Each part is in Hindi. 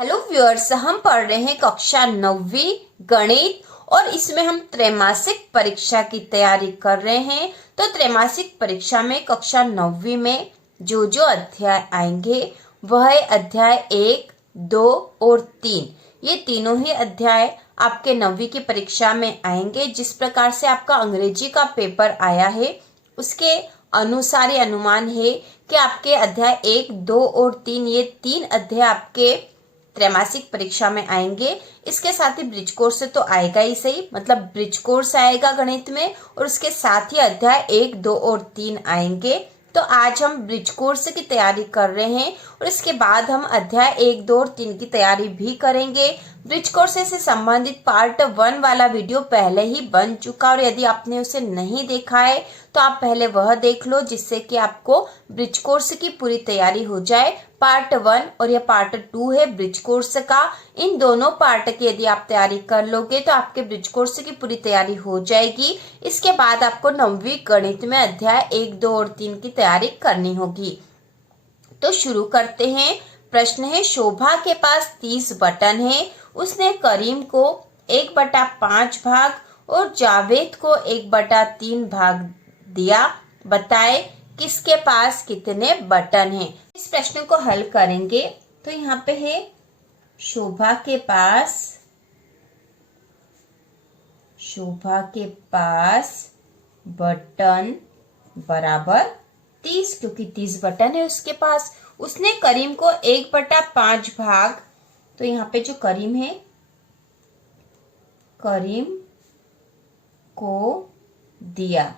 हेलो व्यूअर्स, हम पढ़ रहे हैं कक्षा 9वीं गणित और इसमें हम त्रैमासिक परीक्षा की तैयारी कर रहे हैं। तो त्रैमासिक परीक्षा में कक्षा 9वीं में जो जो अध्याय आएंगे वह है अध्याय 1, 2 और 3। ये तीनों ही अध्याय आपके 9वीं की परीक्षा में आएंगे। जिस प्रकार से आपका अंग्रेजी का पेपर आया है उसके अनुसार ये अनुमान है कि आपके अध्याय 1, 2 और 3 ये तीन अध्याय आपके त्रैमासिक परीक्षा में आएंगे। इसके साथ ही ब्रिज कोर्स से तो आएगा ही सही, मतलब ब्रिज कोर्स आएगा गणित में और उसके साथ ही अध्याय 1, 2 और 3 आएंगे। तो आज हम ब्रिज कोर्स की तैयारी कर रहे हैं और इसके बाद हम अध्याय 1, 2 और 3 की तैयारी भी करेंगे। ब्रिज कोर्स से संबंधित पार्ट 1 वाला वीडियो पहले ही बन चुका और यदि आपने उसे नहीं देखा है तो आप पहले वह देख लो, जिससे कि आपको ब्रिज कोर्स की पूरी तैयारी हो जाए। पार्ट 1 और यह पार्ट 2 है ब्रिज कोर्स का। इन दोनों पार्ट की यदि आप तैयारी कर लोगे तो आपके ब्रिज कोर्स की पूरी तैयारी हो जाएगी। इसके बाद आपको 9वीं गणित में अध्याय 1, 2 और 3 की तैयारी करनी होगी। तो शुरू करते हैं। प्रश्न है, शोभा के पास 30 बटन है। उसने करीम को 1/5 भाग और जावेद को 1/3 भाग दिया। बताए किसके पास कितने बटन हैं। इस प्रश्न को हल करेंगे तो यहाँ पे है शोभा के पास बटन बराबर 30, क्योंकि 30 बटन है उसके पास। उसने करीम को 1/5 भाग, तो यहाँ पे जो करीम है, करीम को दिया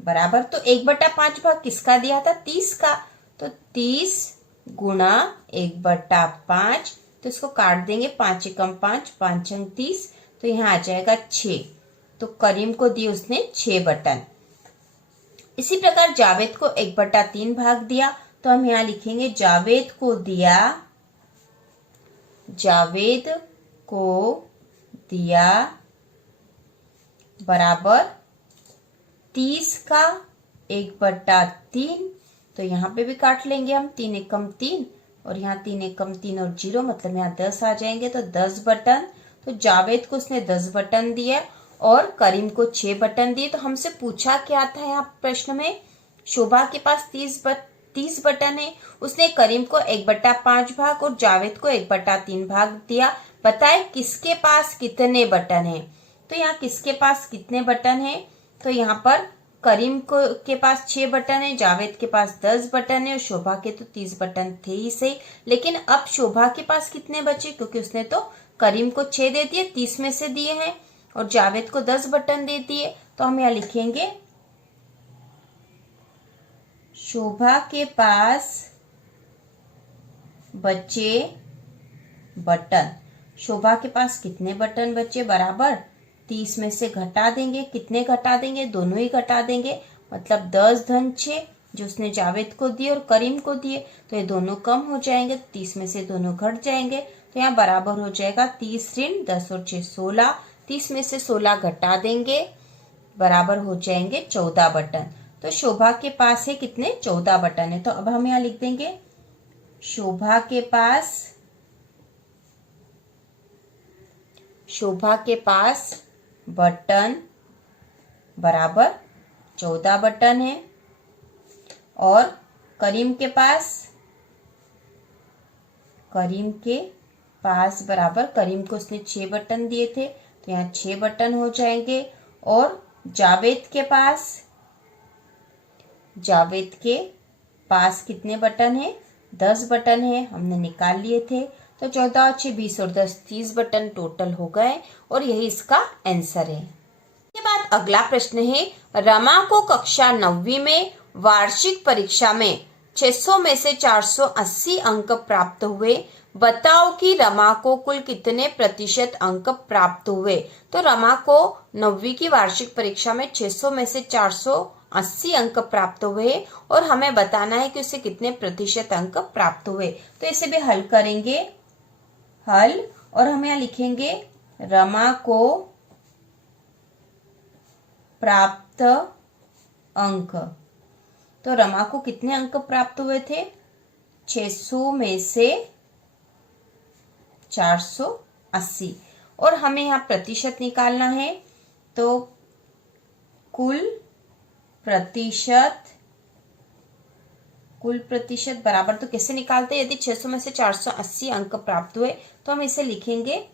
बराबर, तो 1/5 भाग किसका दिया था? 30 का। तो 30 गुणा 1/5, तो इसको काट देंगे, 5 एकम 5, 5 अंक 30, तो यहाँ आ जाएगा 6। तो करीम को दिए उसने 6 बटन। इसी प्रकार जावेद को 1/3 भाग दिया, तो हम यहाँ लिखेंगे जावेद को दिया बराबर 30 का 1/3, तो यहाँ पे भी काट लेंगे हम, 3 एकम 3 और यहाँ 3 एकम 3 और 0, मतलब यहाँ 10 आ जाएंगे, तो 10 बटन। तो जावेद को उसने 10 बटन दिया और करीम को 6 बटन दिए। तो हमसे पूछा क्या था यहाँ प्रश्न में? शोभा के पास 30 बटन है। उसने करीम को 1/5 भाग और जावेद को 1/3 भाग दिया। बताए किसके पास कितने बटन है। तो यहाँ किसके पास कितने बटन है, तो यहाँ पर करीम के पास 6 बटन है, जावेद के पास 10 बटन है और शोभा के तो 30 बटन थे ही सही। लेकिन अब शोभा के पास कितने बचे, क्योंकि उसने तो करीम को 6 दे दिए, 30 में से दिए हैं, और जावेद को 10 बटन दे दिए। तो हम यहाँ लिखेंगे शोभा के पास बचे बटन। शोभा के पास कितने बटन बचे बराबर 30 में से घटा देंगे। कितने घटा देंगे? दोनों ही घटा देंगे, मतलब 10 धन 6 जो उसने जावेद को दिए और करीम को दिए, तो ये दोनों कम हो जाएंगे, 30 में से दोनों घट जाएंगे, तो यहाँ बराबर हो जाएगा 30 ऋण 10 और 6 16। 30 में से 16 घटा देंगे, बराबर हो जाएंगे 14 बटन। तो शोभा के पास है कितने? 14 बटन है। तो अब हम यहाँ लिख देंगे शोभा के पास बटन बराबर 14 बटन है और करीम के पास बराबर, करीम को उसने 6 बटन दिए थे तो यहाँ 6 बटन हो जाएंगे। और जावेद के पास कितने बटन है? 10 बटन है, हमने निकाल लिए थे। तो 14 और 6 20 और 10 30 बटन टोटल हो गए और यही इसका आंसर है। इसके बाद अगला प्रश्न है, रमा को कक्षा 9वीं में वार्षिक परीक्षा में 600 में से 480 अंक प्राप्त हुए। बताओ कि रमा को कुल कितने प्रतिशत अंक प्राप्त हुए। तो रमा को 9वीं की वार्षिक परीक्षा में 600 में से 480 अंक प्राप्त हुए और हमें बताना है कि उसे कितने प्रतिशत अंक प्राप्त हुए। तो इसे भी हल करेंगे, और हम यहाँ लिखेंगे रमा को प्राप्त अंक। तो रमा को कितने अंक प्राप्त हुए थे? 600 में से 480 और हमें यहाँ प्रतिशत निकालना है। तो कुल प्रतिशत बराबर, तो कैसे निकालते हैं? यदि 600 में से 480 अंक प्राप्त हुए तो हम इसे लिखेंगे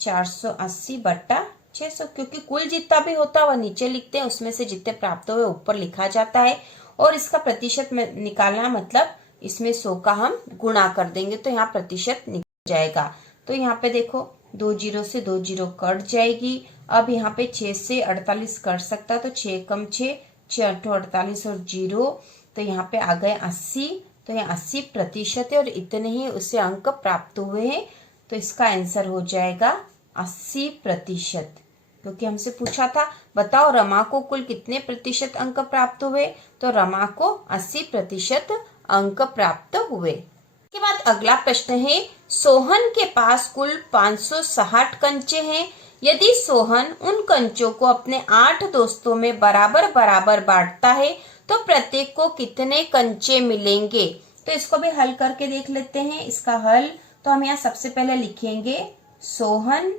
480 बट्टा 600, क्योंकि कुल जितना भी होता है वह नीचे लिखते हैं, उसमें से जितने प्राप्त हुए ऊपर लिखा जाता है। और इसका प्रतिशत में निकालना मतलब इसमें 100 का हम गुणा कर देंगे तो यहाँ प्रतिशत निकल जाएगा। तो यहाँ पे देखो 2 जीरो से 2 जीरो कट जाएगी। अब यहाँ पे 6 से 48 कट सकता, तो 6 कम 6, 6 8 48 और 0, तो यहाँ पे आ गए 80। तो यहाँ 80% है और इतने ही उसे अंक प्राप्त हुए हैं, तो इसका आंसर हो जाएगा 80%। क्योंकि हमसे पूछा था बताओ रमा को कुल कितने प्रतिशत अंक प्राप्त हुए, तो रमा को 80% अंक प्राप्त हुए। इसके बाद अगला प्रश्न है, सोहन के पास कुल 560 कंचे हैं। यदि सोहन उन कंचों को अपने 8 दोस्तों में बराबर बराबर बांटता है तो प्रत्येक को कितने कंचे मिलेंगे? तो इसको भी हल करके देख लेते हैं। इसका हल तो हम यहाँ सबसे पहले लिखेंगे सोहन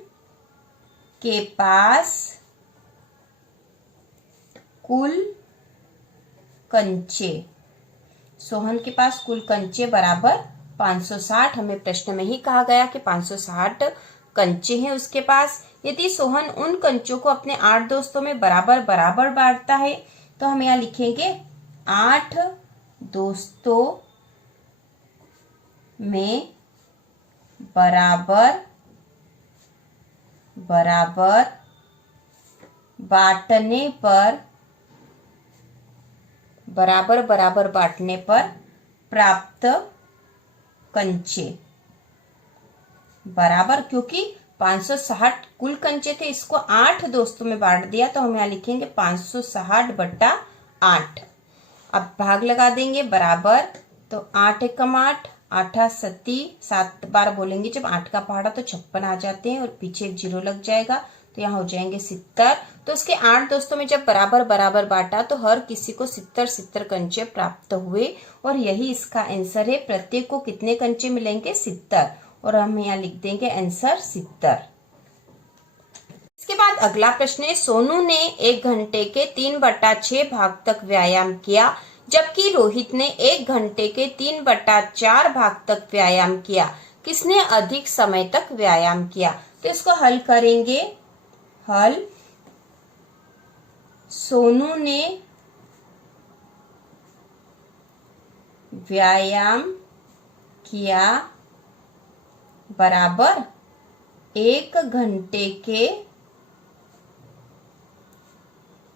के पास कुल कंचे, सोहन के पास कुल कंचे बराबर 560। हमें प्रश्न में ही कहा गया कि 560 कंचे हैं उसके पास। यदि सोहन उन कंचों को अपने 8 दोस्तों में बराबर बराबर बांटता है तो हम यहाँ लिखेंगे 8 दोस्तों में बराबर बराबर बांटने पर, बराबर बराबर बांटने पर प्राप्त कंचे बराबर, क्योंकि 560 कुल कंचे थे, इसको 8 दोस्तों में बांट दिया तो हम यहाँ लिखेंगे 560 बट्टा 8। अब भाग लगा देंगे बराबर, तो 8 एकम 8, 8 सती, 7 बार बोलेंगे जब 8 का पहाड़ा तो 56 आ जाते हैं और पीछे एक 0 लग जाएगा तो यहाँ हो जाएंगे 70। तो उसके 8 दोस्तों में जब बराबर बराबर बांटा तो हर किसी को 70 कंचे प्राप्त हुए और यही इसका आंसर है। प्रत्येक को कितने कंचे मिलेंगे? 70, और हम यहाँ लिख देंगे आंसर 70। इसके बाद अगला प्रश्न है, सोनू ने 1 घंटे के 3/6 भाग तक व्यायाम किया जबकि रोहित ने 1 घंटे के 3/4 भाग तक व्यायाम किया। किसने अधिक समय तक व्यायाम किया? तो इसको हल करेंगे। हल, सोनू ने व्यायाम किया बराबर 1 घंटे के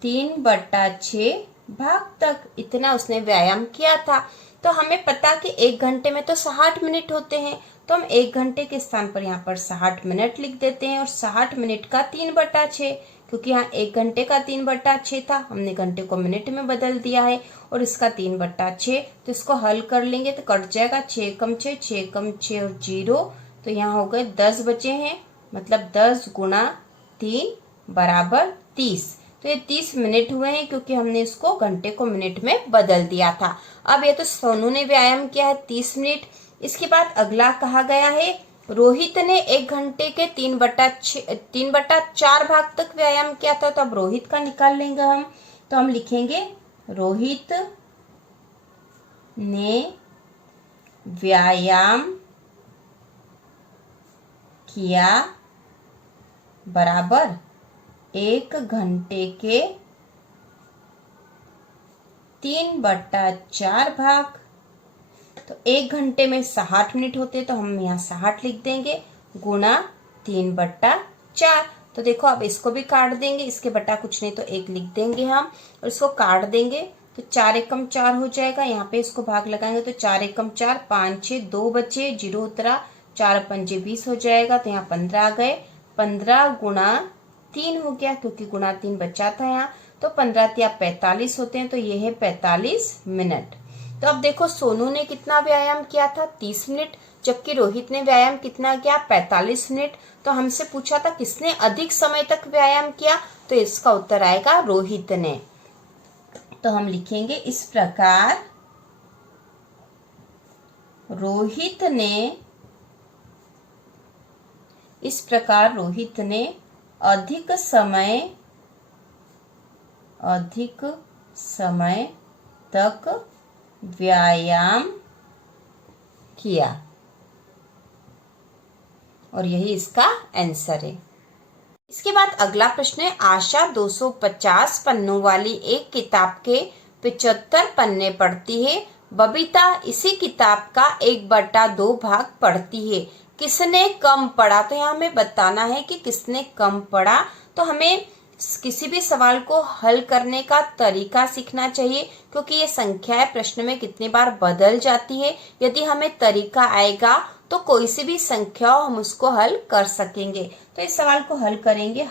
3/6 भाग तक, इतना उसने व्यायाम किया था। तो हमें पता कि 1 घंटे में तो 60 मिनट होते हैं, तो हम 1 घंटे के स्थान पर यहाँ पर 60 मिनट लिख देते हैं और 60 मिनट का 3/6, क्योंकि यहाँ 1 घंटे का 3/6 था, हमने घंटे को मिनट में बदल दिया है और इसका 3/6, तो इसको हल कर लेंगे तो कट जाएगा 6 कम 6, 6 कम 6 और 0, तो यहाँ हो गए 10 बचे हैं, मतलब 10 गुणा 3 बराबर 30। तो ये 30 मिनट हुए हैं क्योंकि हमने इसको घंटे को मिनट में बदल दिया था। अब ये तो सोनू ने व्यायाम किया है 30 मिनट। इसके बाद अगला कहा गया है, रोहित ने 1 घंटे के 3/4 भाग तक व्यायाम किया था। तो अब रोहित का निकाल लेंगे हम, तो हम लिखेंगे रोहित ने व्यायाम किया बराबर 1 घंटे के 3/4 भाग, तो 1 घंटे में 60 मिनट होते तो हम यहाँ 60 लिख देंगे गुणा 3/4। तो देखो अब इसको भी काट देंगे, इसके बटा कुछ नहीं तो 1 लिख देंगे हम और इसको काट देंगे तो 4 एकम 4 हो जाएगा। यहाँ पे इसको भाग लगाएंगे तो 4 एकम 4, 5 6 2 बचे, 0 उतरा, 4 पंजे 20 हो जाएगा, तो यहाँ 15 आ गए। 15 गुणा 3 हो गया क्योंकि गुणा 3 बचा था यहाँ, तो 15 या 45 होते हैं, तो ये है 45 मिनट। तो अब देखो सोनू ने कितना व्यायाम किया था 30 मिनट, जबकि रोहित ने व्यायाम कितना किया 45 मिनट। तो हमसे पूछा था किसने अधिक समय तक व्यायाम किया, तो इसका उत्तर आएगा रोहित ने। तो हम लिखेंगे इस प्रकार, रोहित ने इस प्रकार रोहित ने अधिक समय तक व्यायाम किया। और यही इसका आंसर है। इसके बाद अगला प्रश्न है, आशा 250 पन्नों वाली एक किताब के 75 पन्ने पढ़ती है, बबीता इसी किताब का 1/2 भाग पढ़ती है, किसने कम पढ़ा? तो यहाँ हमें बताना है कि किसने कम पढ़ा। तो हमें किसी भी सवाल को हल करने का तरीका सीखना चाहिए, क्योंकि ये संख्याएं प्रश्न में कितनी बार बदल जाती है। यदि हमें तरीका आएगा तो कोई सी भी संख्या हम उसको हल कर सकेंगे। तो इस सवाल को हल करेंगे।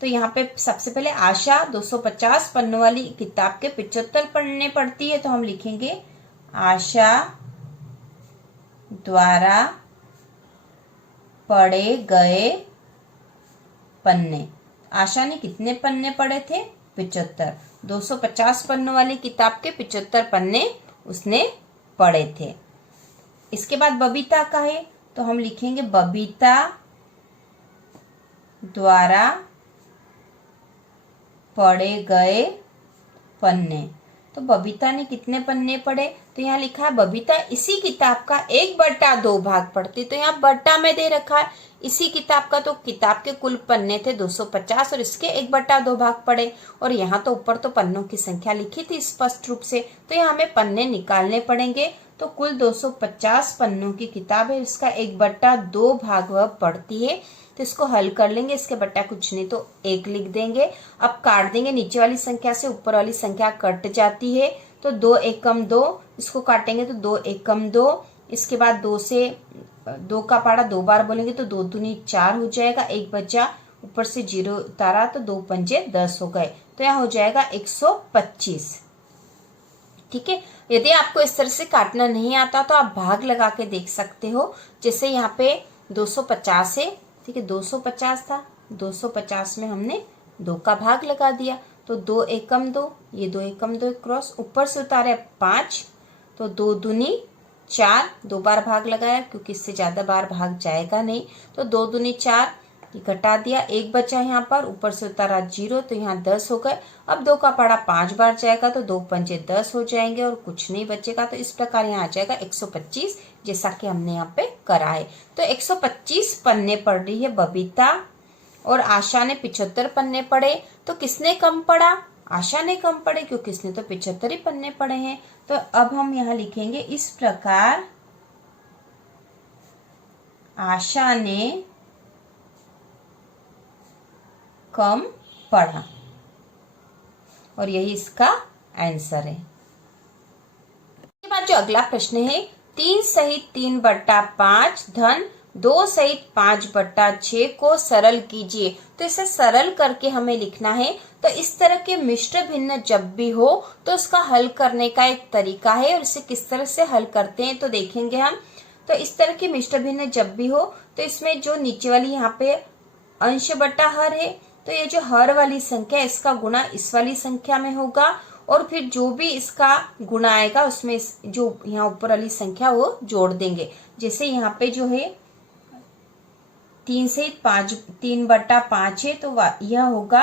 तो यहाँ पे सबसे पहले आशा 250 पन्नों वाली किताब के 75 पन्ने पढ़ती है, तो हम लिखेंगे आशा द्वारा पढ़े गए पन्ने। आशा ने कितने पन्ने पढ़े थे? 75। 250 पन्नों वाली किताब के 75 पन्ने उसने पढ़े थे। इसके बाद बबीता का है, तो हम लिखेंगे बबीता द्वारा पढ़े गए पन्ने। तो बबीता ने कितने पन्ने पढ़े? तो यहाँ लिखा है बबीता इसी किताब का 1/2 भाग पढ़ती। तो यहाँ बट्टा में दे रखा है इसी किताब का, तो किताब के कुल पन्ने थे 250 और इसके 1/2 भाग पड़े। और यहाँ तो ऊपर तो पन्नों की संख्या लिखी थी स्पष्ट रूप से, तो यहाँ हमें पन्ने निकालने पड़ेंगे। तो कुल 250 पन्नों की किताब है, इसका 1/2 भाग वह पढ़ती है। तो इसको हल कर लेंगे, इसके बट्टा कुछ नहीं तो 1 लिख देंगे। अब काट देंगे, नीचे वाली संख्या से ऊपर वाली संख्या कट जाती है, तो 2 एकम 2, इसको काटेंगे तो 2 एकम 2। इसके बाद 2 से 2 का पाड़ा 2 बार बोलेंगे तो 2 दूनी 4 हो जाएगा, 1 बचा, ऊपर से 0 उतारा तो 2 पंजे 10 हो गए। तो यहाँ हो जाएगा 125। ठीक है। यदि आपको इस तरह से काटना नहीं आता तो आप भाग लगा के देख सकते हो। जैसे यहाँ पे 250 है, ठीक है, 250 था, 250 में हमने 2 का भाग लगा दिया, तो 2 एकम 2, ये 2 एकम 2 क्रॉस, ऊपर से उतारे 5, तो 2 दूनी 4, 2 बार भाग लगाया क्योंकि इससे ज्यादा बार भाग जाएगा नहीं, तो 2 दूनी 4, घटा दिया, 1 बचा यहाँ पर, ऊपर से उतारा 0, तो यहाँ 10 हो गए। अब 2 का पाड़ा 5 बार जाएगा तो 2 पंजे 10 हो जाएंगे और कुछ नहीं बचेगा। तो इस प्रकार यहाँ आ जाएगा 125, जैसा कि हमने यहाँ पे करा है। तो 125 पन्ने पढ़ रही है बबीता और आशा ने 75 पन्ने पढ़े। तो किसने कम पढ़ा? आशा ने कम पढ़े, क्योंकि इसने तो 75 ही पन्ने पढ़े हैं। तो अब हम यहाँ लिखेंगे इस प्रकार आशा ने कम पढ़ा, और यही इसका आंसर है। इसके बाद जो अगला प्रश्न है, 3 सहित 3/5 धन 2 सहित 5/6 को सरल कीजिए। तो इसे सरल करके हमें लिखना है। तो इस तरह के मिश्र भिन्न जब भी हो तो उसका हल करने का एक तरीका है, और इसे किस तरह से हल करते हैं तो देखेंगे हम। तो इस तरह के मिश्र भिन्न जब भी हो तो इसमें जो नीचे वाली यहाँ पे अंश बटा हर है, तो ये जो हर वाली संख्या इसका गुणा इस वाली संख्या में होगा, और फिर जो भी इसका गुणा आएगा उसमें जो यहाँ ऊपर वाली संख्या वो जोड़ देंगे। जैसे यहाँ पे जो है 3 से 5 3/5 है, तो यह होगा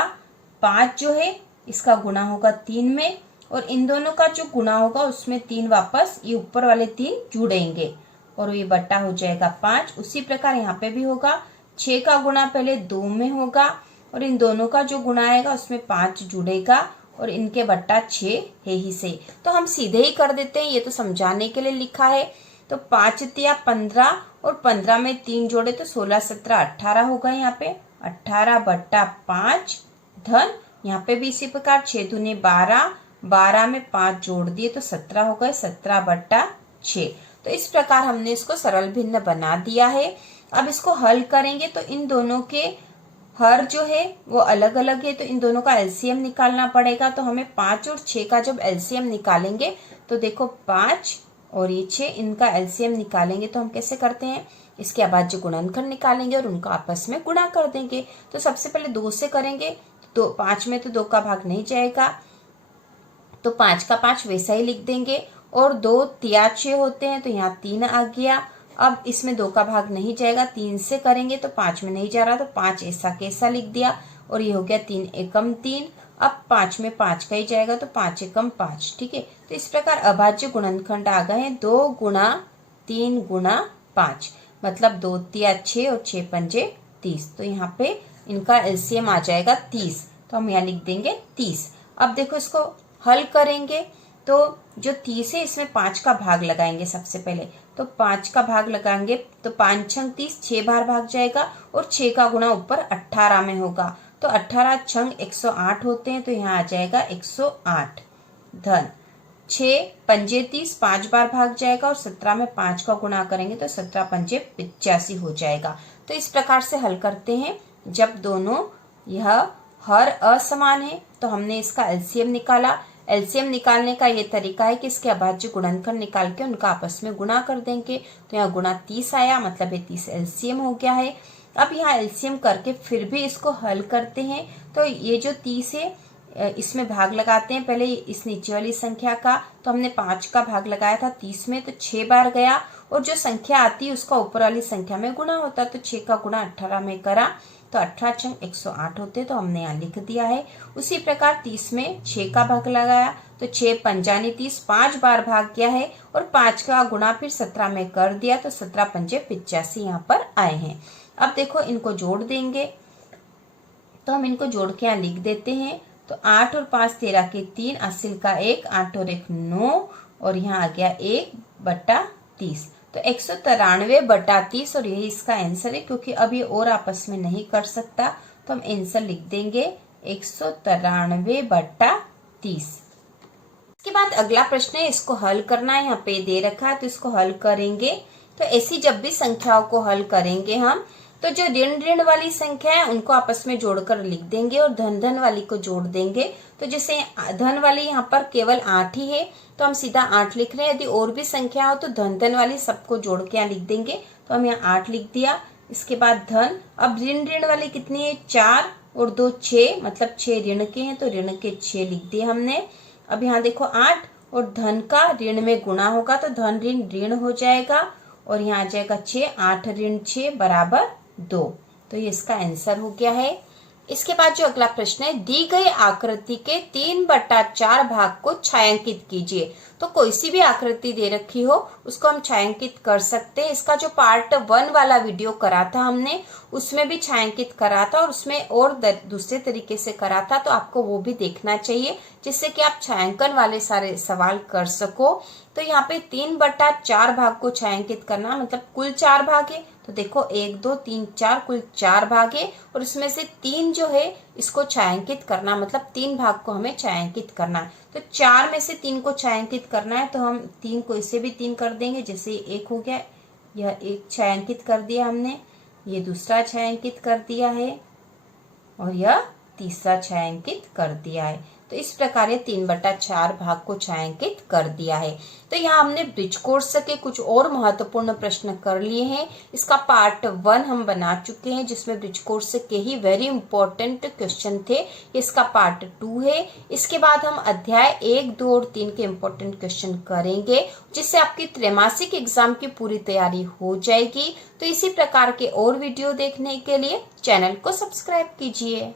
5 जो है इसका गुणा होगा 3 में, और इन दोनों का जो गुणा होगा उसमें 3 वापस ये ऊपर वाले 3 जुड़ेंगे और ये बट्टा हो जाएगा 5। उसी प्रकार यहाँ पे भी होगा, 6 का गुणा पहले 2 में होगा और इन दोनों का जो गुणा आएगा उसमें 5 जुड़ेगा और इनके बट्टा 6 है ही सही। तो हम सीधे ही कर देते हैं, ये तो समझाने के लिए लिखा है। तो 5 तिया 15 और 15 में 3 जोड़े तो 16 17 18 होगा। यहाँ पे 18/5 धन, यहाँ पे भी इसी प्रकार 6 दूनी 12, 12 में 5 जोड़ दिए तो 17 हो गए, 17/6। तो इस प्रकार हमने इसको सरल भिन्न बना दिया है। अब इसको हल करेंगे तो इन दोनों के हर जो है वो अलग अलग है, तो इन दोनों का एलसीएम निकालना पड़ेगा। तो हमें 5 और 6 का जब एलसीएम निकालेंगे तो देखो 5 और ये 6, इनका एलसीएम निकालेंगे तो हम कैसे करते हैं, इसके बाद जो गुणनखंड निकालेंगे और उनको आपस में गुणा कर देंगे। तो सबसे पहले 2 से करेंगे, तो 5 में तो 2 का भाग नहीं जाएगा, तो 5 का 5 वैसा ही लिख देंगे, और 2 तिया 6 होते हैं तो यहाँ 3 आ गया। अब इसमें 2 का भाग नहीं जाएगा, 3 से करेंगे तो 5 में नहीं जा रहा, तो 5 ऐसा कैसा लिख दिया और ये हो गया 3 एकम 3। अब 5 में 5 का ही जाएगा तो 5 एकम 5। ठीक है, तो इस प्रकार अभाज्य गुणनखंड आ गए हैं 2 गुणा 3 गुणा 5, मतलब 2 तिया 6 और 6 पंजे 30। तो यहाँ पे इनका एलसीएम आ जाएगा 30, तो हम यहाँ लिख देंगे 30। अब देखो इसको हल करेंगे तो जो 30 है इसमें 5 का भाग लगाएंगे सबसे पहले। तो 5 का भाग लगाएंगे तो 5 छंग 30, 6 बार भाग जाएगा और 6 का गुणा ऊपर 18 में होगा, तो 18 छंग 108 होते हैं, तो यहाँ आ जाएगा 108 धन 6 पंजे 30, 5 बार भाग जाएगा और 17 में 5 का गुणा करेंगे तो 17 पंजे 85 हो जाएगा। तो इस प्रकार से हल करते हैं। जब दोनों यह हर असमान है तो हमने इसका एलसीएम निकाला। एलसीएम निकालने का ये तरीका है कि इसके अभाज्य गुणनखंड निकाल के उनका आपस में गुणा कर देंगे। तो यहाँ गुणा 30 आया, मतलब ये 30 एलसीएम हो गया है। अब यहाँ एलसीएम करके फिर भी इसको हल करते हैं। तो ये जो 30 है इसमें भाग लगाते हैं पहले इस नीचे वाली संख्या का। तो हमने 5 का भाग लगाया था 30 में, तो 6 बार गया और जो संख्या आती है उसका ऊपर वाली संख्या में गुणा होता है, तो 6 का गुणा 18 में करा तो 18 छंग 108 होते, तो हमने यहाँ लिख दिया है। उसी प्रकार 30 में 6 का भाग लगाया तो 6 पंजानी 30, 5 बार भाग गया है और 5 का गुणा फिर 17 में कर दिया, तो 17 पंजे 85 यहाँ पर आए हैं। अब देखो इनको जोड़ देंगे, तो हम इनको जोड़ के यहाँ लिख देते हैं। तो 8 और 5 13 के 3, असिल का 1, 8 और 1 9 और यहाँ आ गया 1/30, तो 193/30 और यही इसका आंसर है। क्योंकि अब ये और आपस में नहीं कर सकता तो हम आंसर लिख देंगे 193/30। इसके बाद अगला प्रश्न है, इसको हल करना है। यहाँ पे दे रखा है तो इसको हल करेंगे। तो ऐसी जब भी संख्याओं को हल करेंगे हम, तो जो ऋण ऋण वाली संख्या है उनको आपस में जोड़कर लिख देंगे और धन धन वाली को जोड़ देंगे। तो जैसे धन वाली यहाँ पर केवल 8 ही है तो हम सीधा 8 लिख रहे हैं। यदि और भी संख्या हो तो धन धन वाली सबको जोड़ के यहाँ लिख देंगे, तो हम यहाँ 8 लिख दिया। इसके बाद धन, अब ऋण ऋण वाली कितनी है 4 और 2 6, मतलब 6 ऋण के हैं तो ऋण के 6 लिख दिए हमने। अब यहाँ देखो 8 और धन का ऋण में गुणा होगा तो धन ऋण ऋण हो जाएगा और यहाँ आ जाएगा 6, 8 ऋण 6 बराबर 2, तो ये इसका आंसर हो गया है। इसके बाद जो अगला प्रश्न है, दी गई आकृति के 3/4 भाग को छायांकित कीजिए। तो कोई सी भी आकृति दे रखी हो उसको हम छायांकित कर सकते हैं। इसका जो पार्ट 1 वाला वीडियो करा था हमने, उसमें भी छायांकित करा था और उसमें और दूसरे तरीके से करा था, तो आपको वो भी देखना चाहिए जिससे कि आप छायांकन वाले सारे सवाल कर सको। तो यहाँ पे 3/4 भाग को छायांकित करना, मतलब कुल 4 भाग है। तो देखो 1 2 3 4 कुल 4 भाग है और इसमें से 3 जो है इसको छायांकित करना, मतलब 3 भाग को हमें छायांकित करना है। तो 4 में से 3 को छायांकित करना है, तो हम 3 को इससे भी 3 कर देंगे। जैसे 1 हो गया, यह 1 छायांकित कर दिया हमने, ये दूसरा छायांकित कर दिया है और यह तीसरा छायांकित कर दिया है। तो इस प्रकार ये 3/4 भाग को छायांकित कर दिया है। तो यहाँ हमने ब्रिज कोर्स के कुछ और महत्वपूर्ण प्रश्न कर लिए हैं। इसका पार्ट 1 हम बना चुके हैं जिसमें ब्रिज कोर्स के ही वेरी इंपॉर्टेंट क्वेश्चन थे। इसका पार्ट 2 है। इसके बाद हम अध्याय 1 2 और 3 के इंपॉर्टेंट क्वेश्चन करेंगे जिससे आपकी त्रैमासिक एग्जाम की पूरी तैयारी हो जाएगी। तो इसी प्रकार के और वीडियो देखने के लिए चैनल को सब्सक्राइब कीजिए।